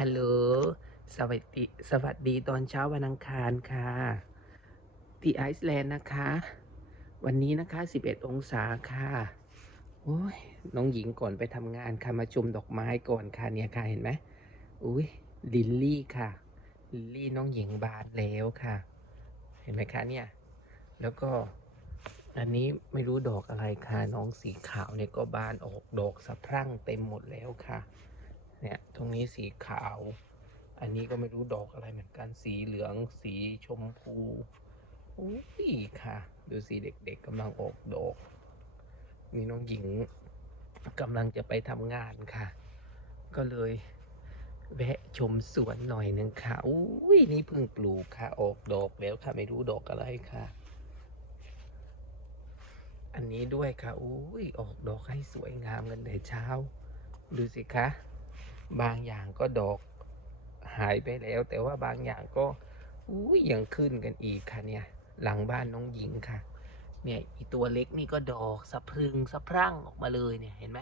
ฮัลโหล สวัสดี สวัสดีตอนเช้าวันอังคารค่ะที่ไอซ์แลนด์นะคะ วันนี้นะคะ 11 องศาค่ะ โอ้ย น้องหญิงก่อนไปทำงานค่ะ มาชมดอกไม้ก่อนค่ะเนี่ยค่ะ เห็นไหมอุ้ยลิลลี่ค่ะ ลิลลี่น้องหญิงบานแล้วค่ะ เห็นไหมคะเนี่ย แล้วก็ อันนี้ไม่รู้ดอกอะไรค่ะ น้องสีขาวเนี่ยก็บานออกดอกสะพรั่งเต็มหมดแล้วค่ะ เนี่ยตรงนี้สีขาว อันนี้ก็ไม่รู้ดอกอะไรเหมือนกันสีเหลือง สีชมพูอุ้ยค่ะ ดูสิเด็กๆกำลังออกดอกนี่น้องหญิงกำลังจะไปทำงานค่ะ ก็เลยแวะชมสวนหน่อยหนึ่งค่ะอุ้ยนี่เพิ่งปลูกค่ะ ออกดอกแล้วค่ะ ไม่รู้ดอกอะไรค่ะ อันนี้ด้วยค่ะอุ้ยออกดอกให้สวยงามกันแต่เช้า ดูสิคะ บางอย่างก็ดอกหายไปแล้ว แต่ว่าบางอย่างก็อุ้ยยังขึ้นกันอีกค่ะเนี่ย หลังบ้านน้องหญิงค่ะ เนี่ยอีตัวเล็กนี่ก็ดอกสะพรึงสะพรั่งออกมาเลยเนี่ยเห็นไหม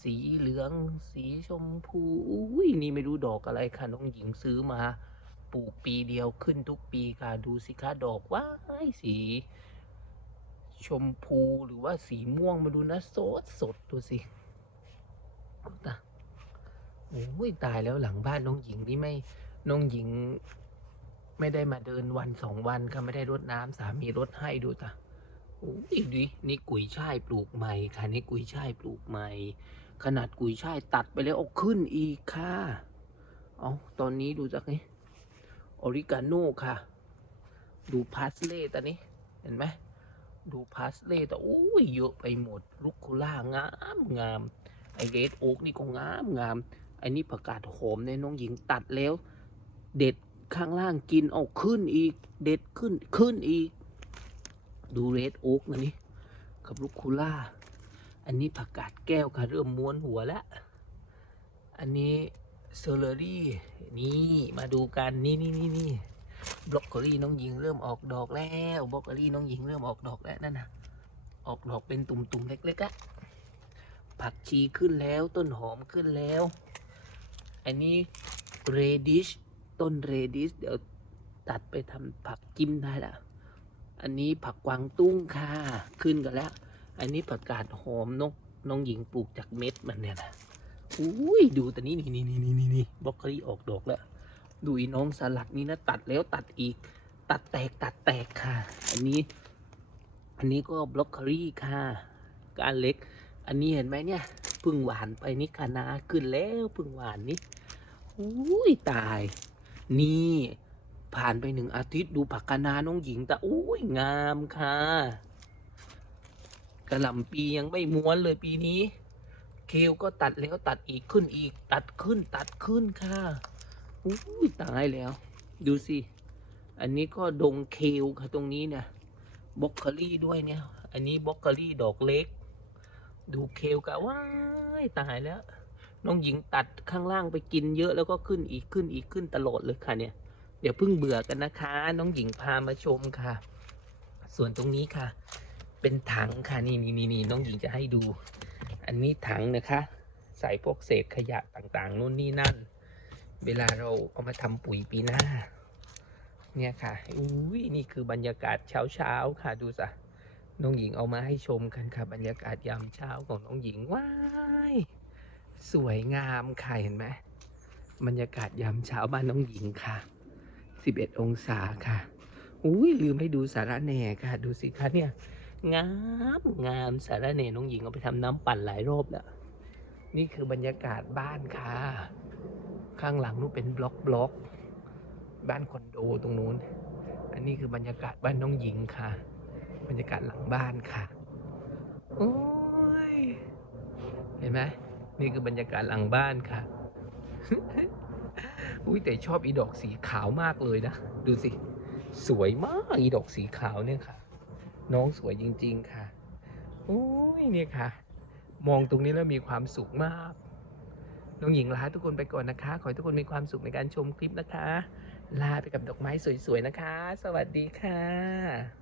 สีเหลือง สีชมพูอุ้ยนี่ไม่รู้ดอกอะไรค่ะน้องหญิงซื้อมาปลูกปีเดียวขึ้นทุกปีค่ะดูสิคะดอกว้ายสี ชมพูหรือว่าสีม่วงมาดูนะสดสดดูสิตา โอ้ยตายแล้วหลังบ้านน้องหญิงนี่ไม่น้องหญิง ไม่ได้มาเดินวันสองวันค่ะไม่ได้รดน้ำสามีรดให้ดูตาโอ้ยดินี่กุยช่ายปลูกใหม่ค่ะนี่กุยช่ายปลูกใหม่ ขนาดกุยช่ายตัดไปแล้วเอาขึ้นอีกค่ะเอาตอนนี้ดูจากนี้ออริกาโน่ค่ะ ดูพาสเล่ตอนนี้ เห็นไหมดูพาสเล่แต่โอ้ยเยอะไปหมดลูกคุล่างามงามไอเรดโอ๊กนี่ก็งามงาม อันี่ผักกาดหอมเนี่ยน้องหญิงตัดแล้ว เด็ดข้างล่างกินเอาขึ้นอีก เด็ดขึ้นขึ้นอีก ดูเรดโอ๊กนะนี่กับลูกคุล่า อันนี้ผักกาดแก้วค่ะเริ่มม้วนหัวแล้ว อันนี้เซอร์เรอรี่นี่มาดูกันนี่นี่นี่นี่บล็อกโคลี่น้องหญิงเริ่มออกดอกแล้วบล็อกโคลี่น้องหญิงเริ่มออกดอกแล้วนั่นนะออกดอกเป็นตุ่มๆเล็กๆอะผักชีขึ้นแล้วต้นหอมขึ้นแล้ว อันนี้เรดิชต้นเรดิชเดี๋ยวตัดไปทำผักจิ้มได้ละอันนี้ผักกวางตุ้งค่ะขึ้นกันแล้ว อันนี้ผักกาดหอมนกน้องหญิงปลูกจากเม็ดมันเนี่ยนะอุ้ยดูแต่นี้นี่นี่นี่นี่นี่บล็อกโคลี่ออกดอกแล้วดูอีน้องสลัดนี่นะตัดแล้วตัดอีก ตัดแตกตัดแตกค่ะ อันนี้ อันนี้ก็บล็อกโคลี่ค่ะก้านเล็ก อันนี้เห็นไหมเนี่ย พึ่งหวานไปนี่คะนาขึ้นแล้วพึ่งหวานนี่อุ้ยตาย นี่ ผ่านไปหนึ่งอาทิตย์ดูผักคะนาน้องหญิงแต่อุ้ยงามค่ะกระหล่ำปียังไม่ม้วนเลยปีนี้ เคลก็ตัดแล้วตัดอีกขึ้นอีก ตัดขึ้นตัดขึ้นค่ะอุ้ยตายแล้ว ดูสิ อันนี้ก็ดงเคลค่ะตรงนี้เนี่ยบล็อกโคลี่ด้วยเนี่ย อันนี้บล็อกโคลี่ดอกเล็ก ดูเคลกะว้ายตายแล้ว น้องหญิงตัดข้างล่างไปกินเยอะแล้วก็ขึ้นอีกขึ้นอีกขึ้นตลอดเลยค่ะเนี่ยเดี๋ยวเพิ่งเบื่อกันนะคะ น้องหญิงพามาชมค่ะ ส่วนตรงนี้ค่ะ เป็นถังค่ะนี่นี่นี่นน้องหญิงจะให้ดู อันนี้ถังนะคะ ใส่พวกเศษขยะต่างๆนู่นนี่นั่น เวลาเราเอามาทำปุ๋ยปีหน้า เนี่ยค่ะอุ้ยนี่คือบรรยากาศเช้าๆค่ะดูสะ น้องหญิงเอามาให้ชมกันค่ะบรรยากาศยามเช้าของน้องหญิงว้ายสวยงามค่ะเห็นไหมบรรยากาศยามเช้าบ้านน้องหญิงค่ะ 11 องศาค่ะอุ้ยลืมให้ดูสาระแหน่ค่ะ ดูสิคะเนี่ยงามงามสาระแหน่น้องหญิงเอาไปทำน้ำปั่นหลายรอบแล้วนี่คือบรรยากาศบ้านค่ะ ข้างหลังนู้นเป็นบล็อกบล็อกบ้านคอนโดตรงนู้น อันนี้คือบรรยากาศบ้านน้องหญิงค่ะ บรรยากาศหลังบ้านค่ะ โอ้ย เห็นไหมนี่คือบรรยากาศหลังบ้านค่ะ อุ้ยแต่ชอบอีดอกสีขาวมากเลยนะ ดูสิ สวยมากอีดอกสีขาวเนี่ยค่ะ น้องสวยจริง ๆค่ะโอ้ยเนี่ยค่ะ มองตรงนี้แล้วมีความสุขมากน้องหญิงลาทุกคนไปก่อนนะคะ ขอให้ทุกคนมีความสุขในการชมคลิปนะคะ ลาไปกับดอกไม้สวยๆนะคะ สวัสดีค่ะ